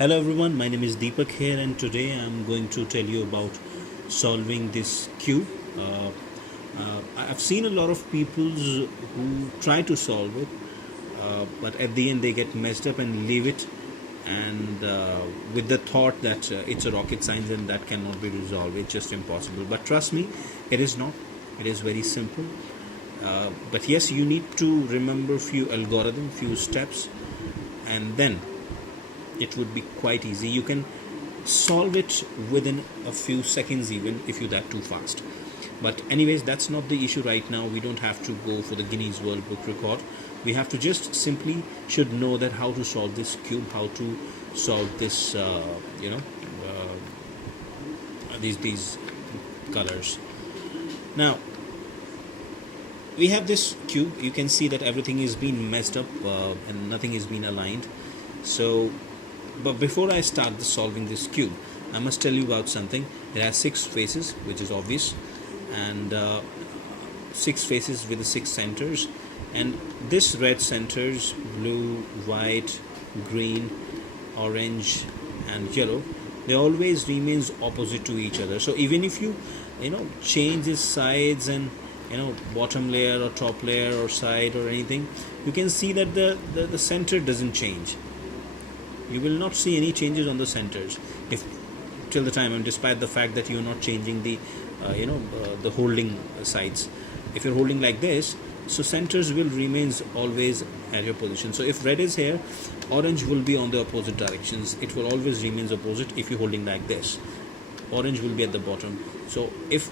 Hello everyone, my name is Deepak here, and today I'm going to tell you about solving this cube. I've seen a lot of people who try to solve it, but at the end they get messed up and leave it, and with the thought that it's a rocket science and that cannot be resolved. It's just impossible. But trust me, it is not. It is very simple. But yes, you need to remember few algorithm, few steps, and then it would be quite easy. You can solve it within a few seconds even if you're that too fast. But anyways, that's not the issue right now. We don't have to go for the Guinness World Book record. We have to just simply should know that how to solve this cube, how to solve this these colors. Now we have this cube. You can see that everything is being messed up and nothing is being aligned. But before I start solving this cube, I must tell you about something. It has 6 faces, which is obvious, and 6 faces with the 6 centers. And this red centers, blue, white, green, orange, and yellow, they always remains opposite to each other. So even if you change the sides and bottom layer or top layer or side or anything, you can see that the center doesn't change. You will not see any changes on the centers if till the time, and despite the fact that you're not changing the the holding sides. If you're holding like this, so centers will remains always at your position. So if red is here, orange will be on the opposite directions. It will always remains opposite. If you're holding like this, orange will be at the bottom. So if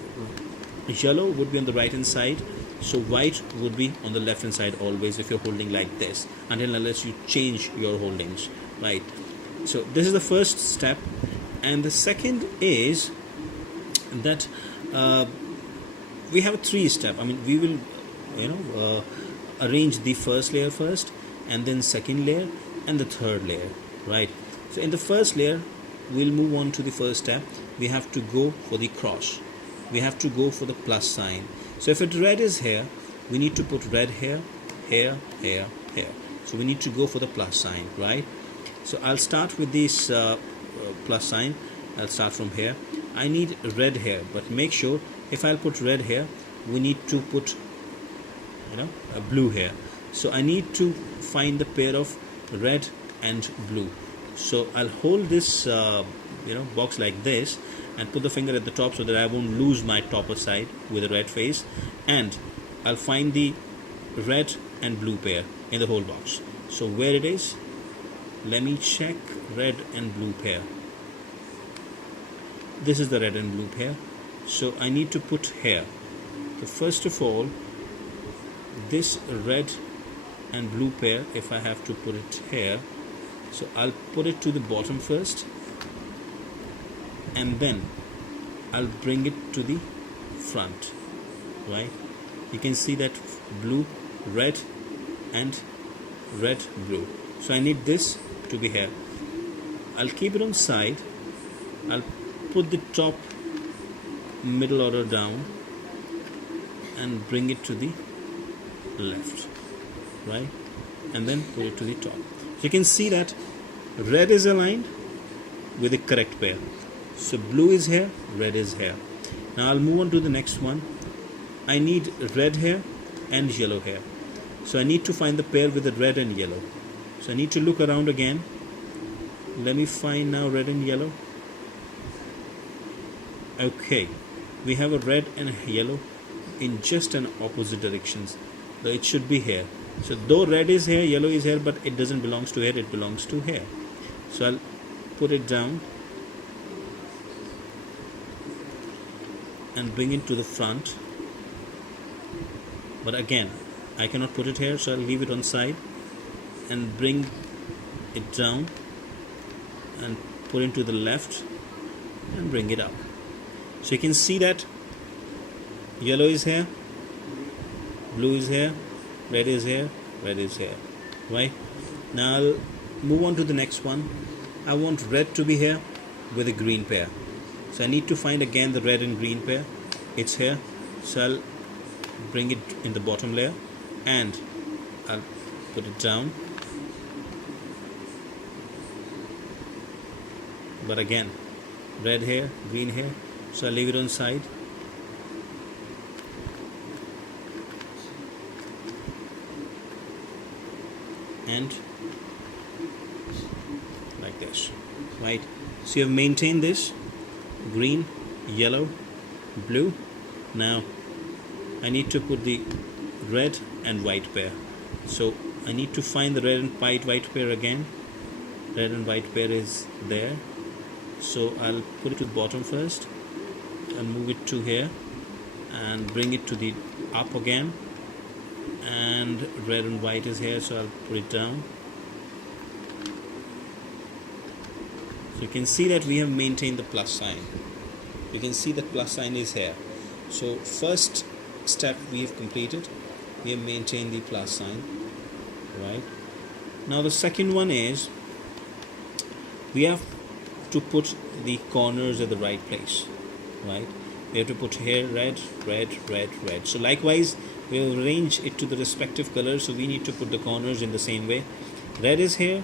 yellow would be on the right hand side, so white would be on the left hand side always if you're holding like this, until unless you change your holdings, right? So this is the first step. And the second is that we have a 3-step. I mean, we will arrange the first layer first, and then second layer, and the third layer, right? So in the first layer, we'll move on to the first step. We have to go for the cross. We have to go for the plus sign. So if red is here, we need to put red here, here, here, here. So we need to go for the plus sign, right? So I'll start with this plus sign. I'll start from here. I need red here, but make sure if I'll put red here, we need to put a blue here. So I need to find the pair of red and blue. So I'll hold this box like this and put the finger at the top so that I won't lose my topper side with a red face, and I'll find the red and blue pair in the whole box. So where it is, let me check. Red and blue pair. This is the red and blue pair. So I need to put here. So first of all, this red and blue pair, if I have to put it here, so I'll put it to the bottom first, and then I'll bring it to the front, right? You can see that blue, red, and red, blue. So I need this to be here. I'll keep it on side. I'll put the top middle order down and bring it to the left, right? And then put it to the top. So you can see that red is aligned with the correct pair. So blue is here, red is here. Now I'll move on to the next one. I need red here and yellow here. So I need to find the pair with the red and yellow. So I need to look around again. Let me find now red and yellow. Okay, we have a red and a yellow in just an opposite directions. So it should be here. So though red is here, yellow is here, but it doesn't belong to here, it belongs to here. So I'll put it down and bring it to the front. But again, I cannot put it here, so I'll leave it on side and bring it down and put it to the left and bring it up. So you can see that yellow is here, blue is here, red is here, red is here, right? Now I'll move on to the next one. I want red to be here with a green pair. So I need to find again the red and green pair. It's here. So I'll bring it in the bottom layer and I'll put it down but again red here, green here, so I'll leave it on side. And like this, right? So you have maintained this green, yellow, blue. Now I need to put the red and white pair, so I need to find the red and white pair again. Red and white pair is there, so I'll put it to the bottom first and move it to here and bring it to the up again, and red and white is here, so I'll put it down. So you can see that we have maintained the plus sign. You can see that plus sign is here. So first step we have completed, we have maintained the plus sign, right? Now the second one is we have to put the corners at the right place, right? We have to put here red, red, red, red. So likewise we will arrange it to the respective colors, so we need to put the corners in the same way. Red is here,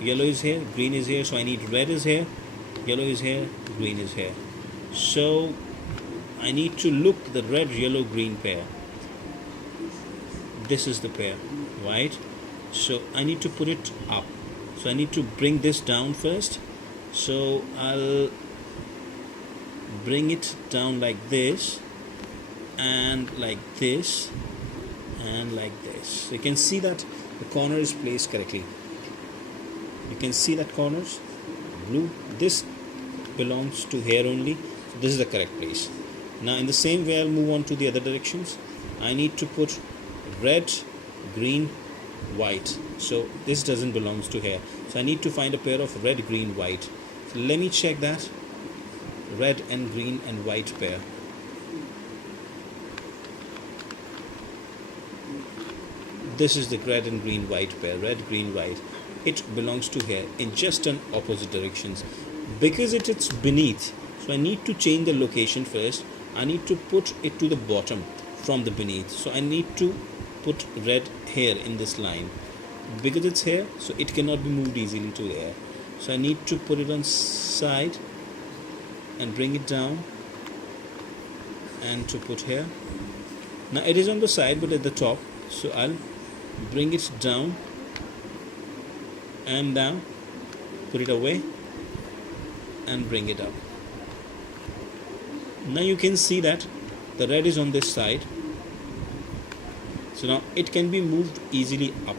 yellow is here, green is here, so I need red is here, yellow is here, green is here. So I need to look the red, yellow, green pair. This is the pair, right? So I need to put it up. So I need to bring this down first. So I'll bring it down like this, and like this, and like this. So you can see that the corner is placed correctly. You can see that corners, blue, this belongs to here only, so this is the correct place. Now in the same way I'll move on to the other directions. I need to put red, green, white. So this doesn't belong to here, so I need to find a pair of red, green, white. So let me check that. Red and green and white pair. This is the red and green white pair. Red, green, white. It belongs to here in just an opposite directions. Because it's beneath, so I need to change the location first. I need to put it to the bottom from the beneath. So I need to put red here in this line. Because it's here, so it cannot be moved easily to there. So I need to put it on side and bring it down and to put here. Now it is on the side but at the top, so I'll bring it down and down, put it away and bring it up. Now you can see that the red is on this side, so now it can be moved easily up.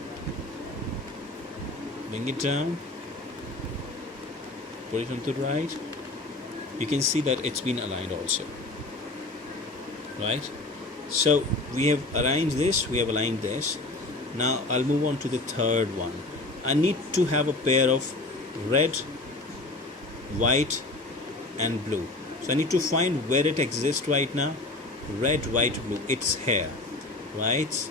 Bring it down, put it on the right. You can see that it's been aligned also, right? So we have arranged this, we have aligned this. Now I'll move on to the third one. I need to have a pair of red, white and blue. So I need to find where it exists right now. Red, white, blue, it's here, right?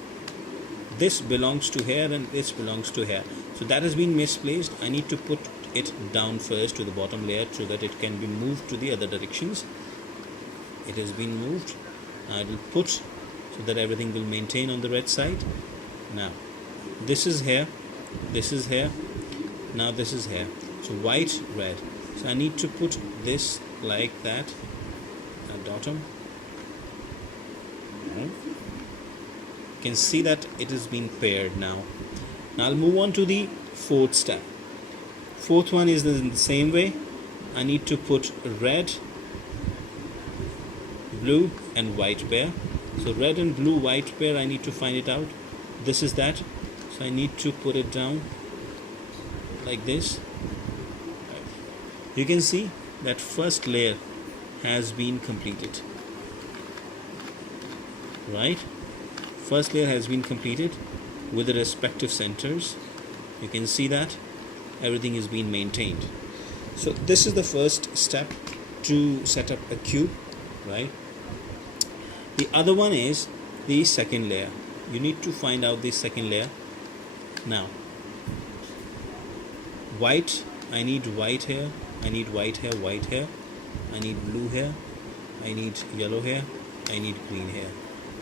This belongs to here and this belongs to here. So that has been misplaced. I need to put it down first to the bottom layer so that it can be moved to the other directions. It has been moved. I will put so that everything will maintain on the red side. Now this is here, this is here, now this is here. So white, red. So I need to put this like that at bottom. You can see that it has been paired now. Now I'll move on to the fourth step. Fourth one is in the same way. I need to put red, blue and white pair. So red and blue white pair, I need to find it out. This is that. So I need to put it down like this. You can see that first layer has been completed, right? First layer has been completed with the respective centers. You can see that everything is being maintained. So this is the first step to set up a cube, right? The other one is the second layer. You need to find out the second layer. Now white, I need white here, I need white here, white here, I need blue here, I need yellow here, I need green here.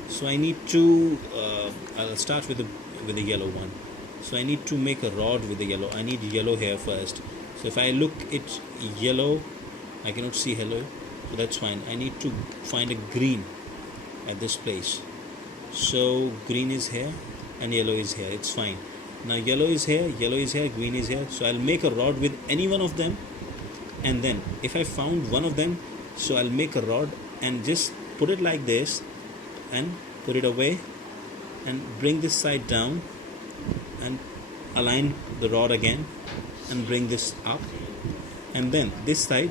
So I need to I'll start with the yellow one. So I need to make a rod with the yellow. I need yellow here first. So if I look it yellow, I cannot see hello, so that's fine. I need to find a green at this place. So green is here and yellow is here, it's fine. Now yellow is here, green is here, so I'll make a rod with any one of them, and then if I found one of them, so I'll make a rod and just put it like this and put it away and bring this side down and align the rod again and bring this up, and then this side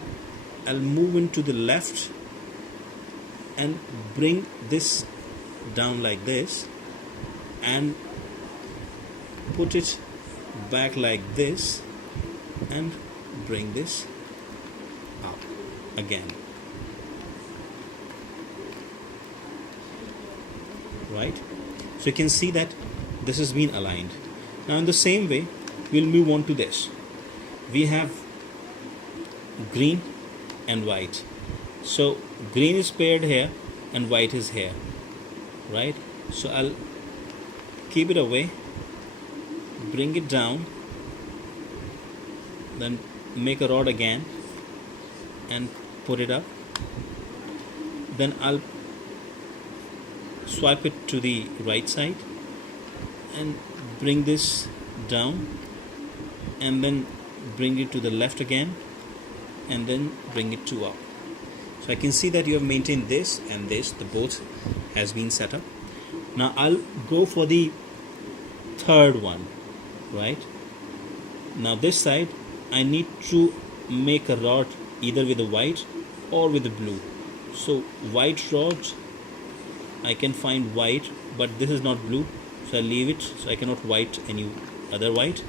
I'll move into the left and bring this down like this and put it back like this and bring this up again, right? So you can see that this has been aligned. Now in the same way we'll move on to this. We have green and white, so green is paired here and white is here, right? So I'll keep it away, bring it down, then make a rod again and put it up, then I'll swipe it to the right side and bring this down, and then bring it to the left again and then bring it to up. So I can see that you have maintained this and this, the both has been set up. Now I'll go for the third one, right? Now this side I need to make a rod either with the white or with the blue. So white rod, I can find white, but this is not blue, so I'll leave it, so I cannot white any other white.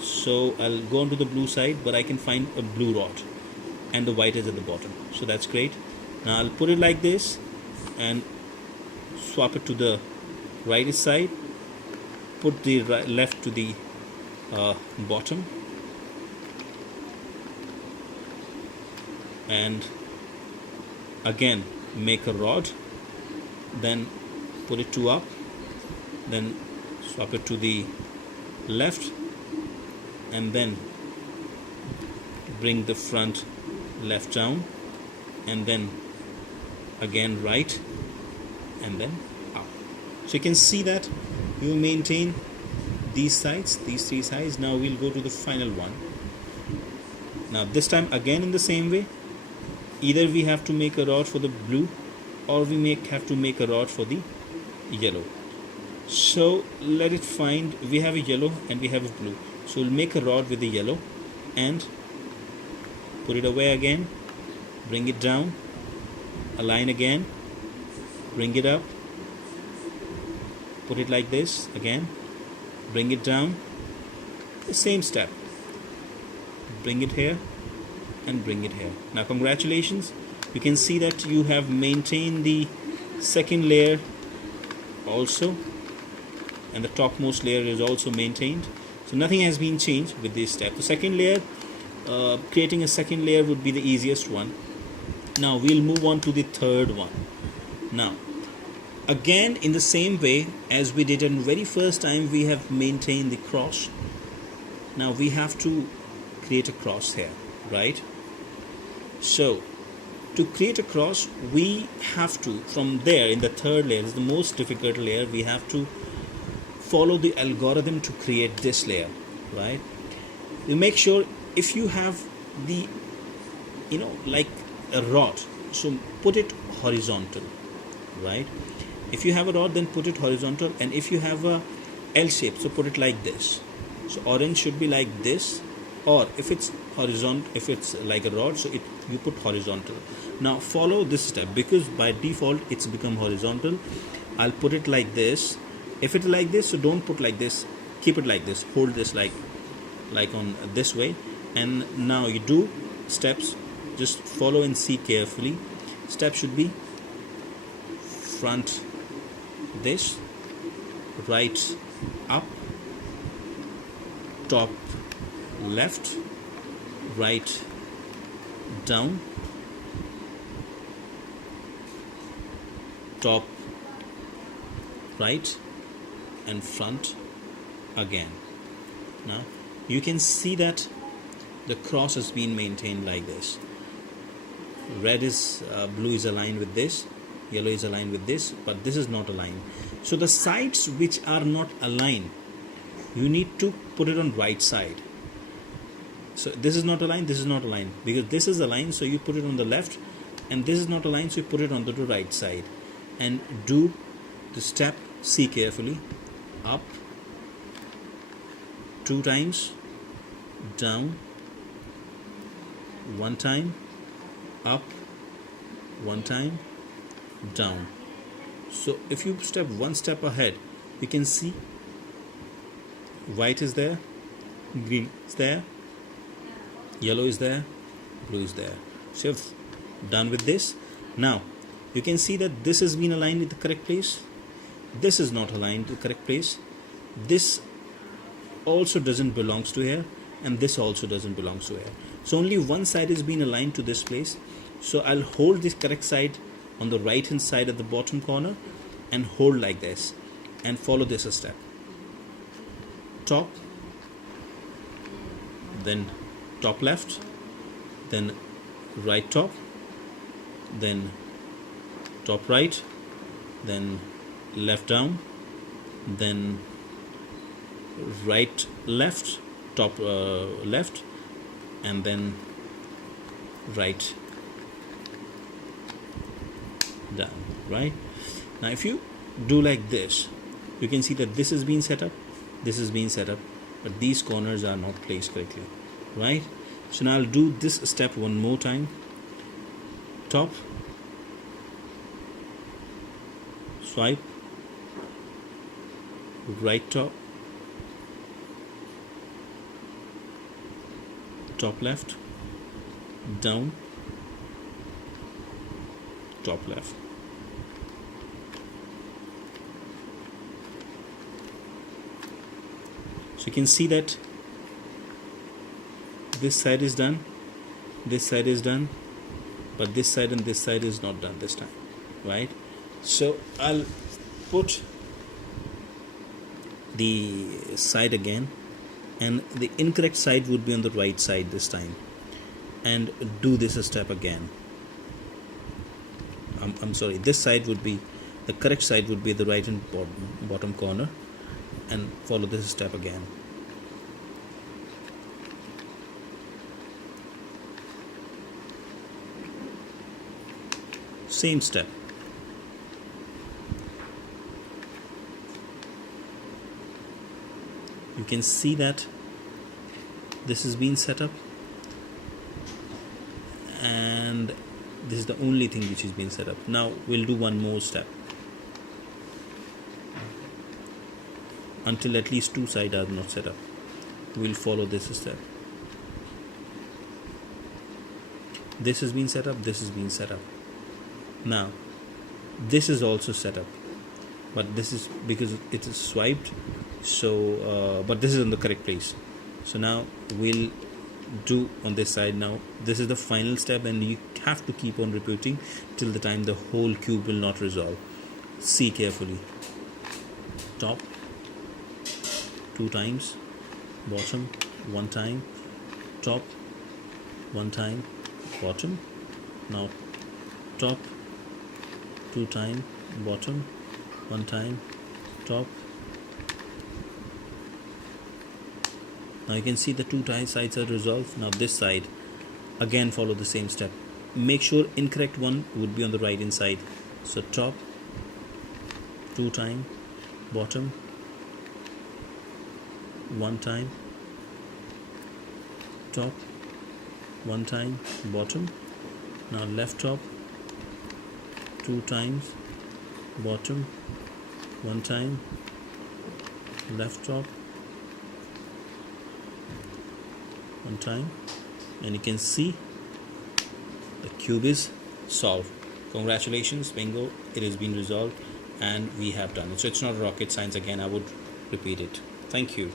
So I'll go on to the blue side, but I can find a blue rod and the white is at the bottom, so that's great. Now I'll put it like this and swap it to the right side, put the left to the bottom, and again make a rod, then put it to up, then swap it to the left, and then bring the front left down, and then again right, and then up. So you can see that you maintain these sides, these three sides. Now we'll go to the final one. Now this time again in the same way, either we have to make a rod for the blue or we have to make a rod for the yellow. So let it find, we have a yellow and we have a blue, so we'll make a rod with the yellow and put it away again, bring it down, align again, bring it up, put it like this again, bring it down, the same step, bring it here and bring it here. Now congratulations, you can see that you have maintained the second layer also, and the topmost layer is also maintained, so nothing has been changed with this step. The second layer, creating a second layer would be the easiest one. Now we'll move on to the third one. Now again in the same way as we did in very first time, we have maintained the cross. Now we have to create a cross here, right? So to create a cross, we have to, from there in the third layer, is the most difficult layer, we have to follow the algorithm to create this layer, right? You make sure if you have the, like a rod, so put it horizontal, right? If you have a rod, then put it horizontal, and if you have a L shape, so put it like this. So orange should be like this, or if it's horizontal, if it's like a rod, so you put horizontal. Now follow this step, because by default it's become horizontal. I'll put it like this. If it's like this, so don't put like this, keep it like this, hold this like on this way, and now you do steps, just follow and see carefully. Step should be front this, right up, top left, right down, top right, and front again. Now you can see that the cross has been maintained like this. Blue is aligned with this, yellow is aligned with this, but this is not aligned. So the sides which are not aligned, you need to put it on right side. So this is not aligned, this is not aligned, because this is aligned, so you put it on the left, and this is not aligned, so you put it on the right side. And do the step, see carefully, up 2 times, down 1 time, up 1 time, down. So if you step 1 step ahead, you can see white is there, green is there, yellow is there, blue is there. So you've done with this. Now you can see that this has been aligned with the correct place, this is not aligned to the correct place, this also doesn't belongs to here, and this also doesn't belongs to here. So only one side is being aligned to this place. So I'll hold this correct side on the right hand side at the bottom corner and hold like this and follow this a step. Top, then top left, then right top, then top right, then left down, then right left, top left, and then right down. Right now, if you do like this, you can see that this is being set up, this is being set up, but these corners are not placed correctly. Right, so now I'll do this step one more time. Top, swipe, right top, top left, down, top left. So you can see that this side is done, this side is done, but this side and this side is not done this time. Right, so I'll put the side again, and the incorrect side would be on the right side this time, and do this a step again. I'm sorry, this side would be, the correct side would be the right and bottom corner, and follow this step again. Same step. You can see that this has been set up, and this is the only thing which is being set up. Now we'll do one more step until at least 2 sides are not set up. We'll follow this step. This has been set up, this has been set up. Now this is also set up, but this is because it is swiped, so but this is in the correct place. So now we'll do on this side. Now this is the final step, and you have to keep on repeating till the time the whole cube will not resolve. See carefully. Top 2 times, bottom 1 time, top 1 time, bottom. Now top 2 times, bottom 1 time, top. Now you can see the 2 sides are resolved. Now this side, again follow the same step. Make sure incorrect one would be on the right hand side. So top 2 times, bottom 1 time, top 1 time, bottom. Now left top 2 times, bottom 1 time, left top 1 time, and you can see the cube is solved. Congratulations, bingo, it has been resolved and we have done it. So it's not rocket science. Again, I would repeat it. Thank you.